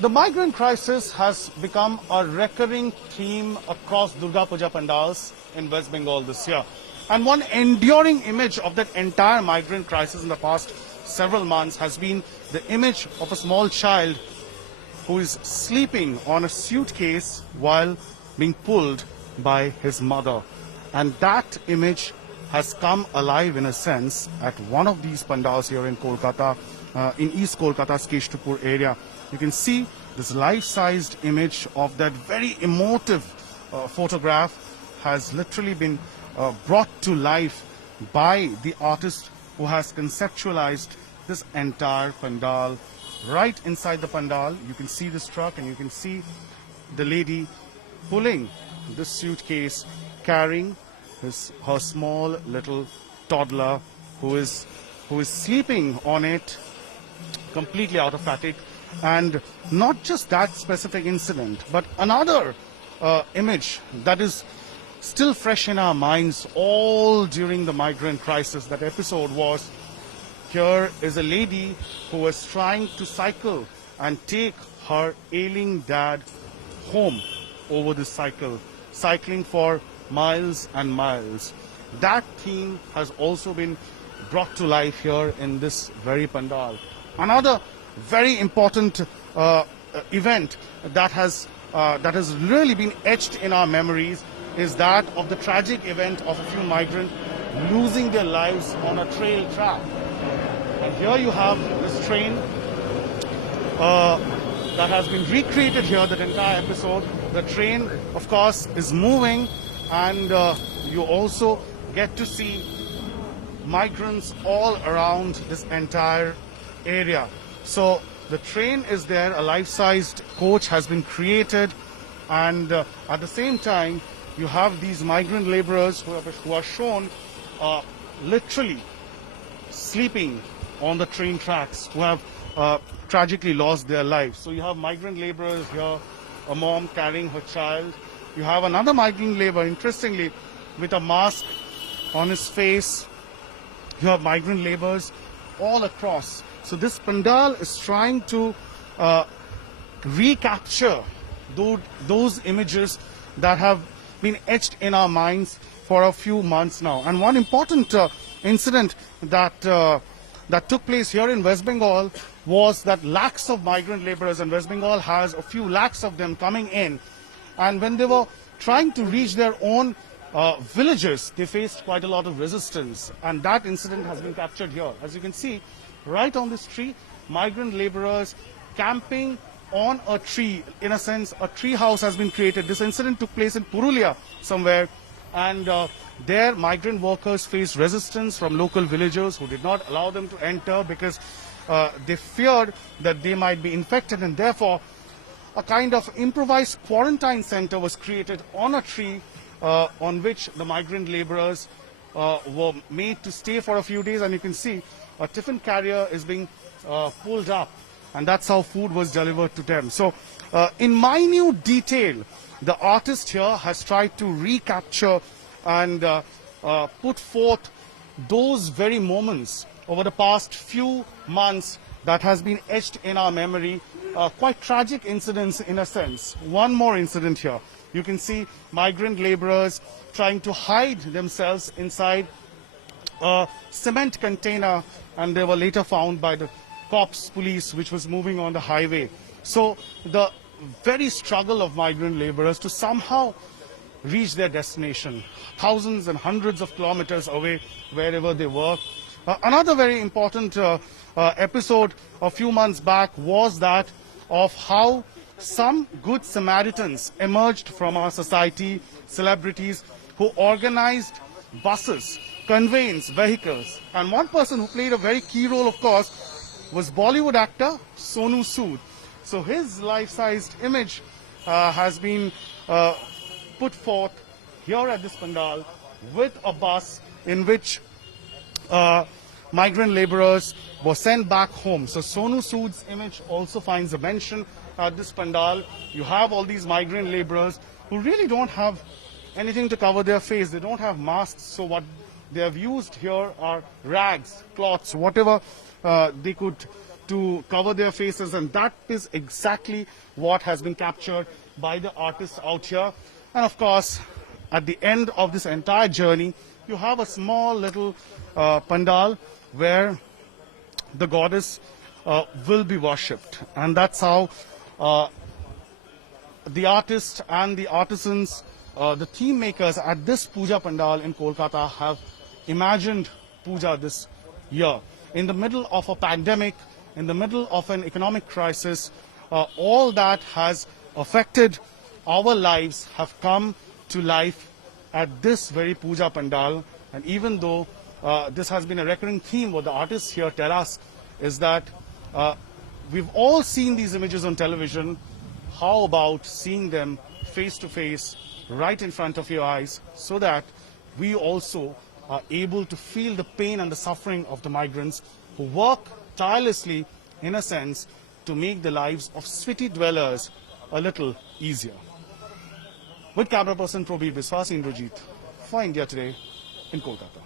The migrant crisis has become a recurring theme across Durga Puja pandals in West Bengal this year. And one enduring image of that entire migrant crisis in the past several months has been the image of a small child who is sleeping on a suitcase while being pulled by his mother. And that image has come alive in a sense at one of these pandals here in Kolkata, in East Kolkata's Keshtupur area. You can see this life-sized image of that very emotive photograph has literally been brought to life by the artist who has conceptualized this entire pandal. Right inside the pandal, you can see this truck and you can see the lady pulling this suitcase, carrying her small little toddler who is sleeping on it, completely out of fatigue. And not just that specific incident, but another image that is still fresh in our minds all during the migrant crisis. That episode was, here is a lady who was trying to cycle and take her ailing dad home over the cycle, cycling for miles and miles. That theme has also been brought to life here in this very pandal. Another very important event that has really been etched in our memories is that of the tragic event of a few migrants losing their lives on a trail track. And here you have this train that has been recreated here, that entire episode. The train, of course, is moving, and you also get to see migrants all around this entire area. So the train is there, a life-sized coach has been created, and at the same time you have these migrant laborers who are shown literally sleeping on the train tracks, who have tragically lost their lives. So you have migrant laborers here, a mom carrying her child. You have another migrant laborer, interestingly, with a mask on his face. You have migrant laborers all across. So this pandal is trying to recapture those images that have been etched in our minds for a few months now. And one important incident that took place here in West Bengal was that lakhs of migrant laborers, and West Bengal has a few lakhs of them coming in. And when they were trying to reach their own villages, they faced quite a lot of resistance. And that incident has been captured here. As you can see, right on this tree, migrant laborers camping on a tree. In a sense, a tree house has been created. This incident took place in Purulia somewhere, and there migrant workers faced resistance from local villagers who did not allow them to enter because they feared that they might be infected, and therefore a kind of improvised quarantine center was created on a tree on which the migrant laborers were made to stay for a few days. And you can see a tiffin carrier is being pulled up, and that's how food was delivered to them. So in minute detail, the artist here has tried to recapture and put forth those very moments over the past few months that has been etched in our memory. Quite tragic incidents in a sense. One more incident here. You can see migrant laborers trying to hide themselves inside a cement container, and they were later found by the cops, police, which was moving on the highway. So the very struggle of migrant laborers to somehow reach their destination, thousands and hundreds of kilometers away, wherever they work. Another very important episode a few months back was that of how some good Samaritans emerged from our society, celebrities who organized buses, conveyance vehicles. And one person who played a very key role, of course, was Bollywood actor Sonu Sood. So his life-sized image has been put forth here at this pandal with a bus in which migrant laborers were sent back home. So Sonu Sood's image also finds a mention at this pandal. You have all these migrant laborers who really don't have anything to cover their face. They don't have masks. So what they have used here are rags, cloths, whatever they could to cover their faces, and that is exactly what has been captured by the artists out here. And of course, at the end of this entire journey, you have a small little pandal where the goddess will be worshipped, and that's how the artists and the artisans, the theme makers at this puja pandal in Kolkata have imagined puja this year. In the middle of a pandemic, in the middle of an economic crisis, all that has affected our lives have come to life at this very puja pandal. And even though this has been a recurring theme, what the artists here tell us is that we've all seen these images on television. How about seeing them face to face, right in front of your eyes, so that we also are able to feel the pain and the suffering of the migrants who work tirelessly, in a sense, to make the lives of city dwellers a little easier. With camera person Probir Biswas, Indrajit for India Today in Kolkata.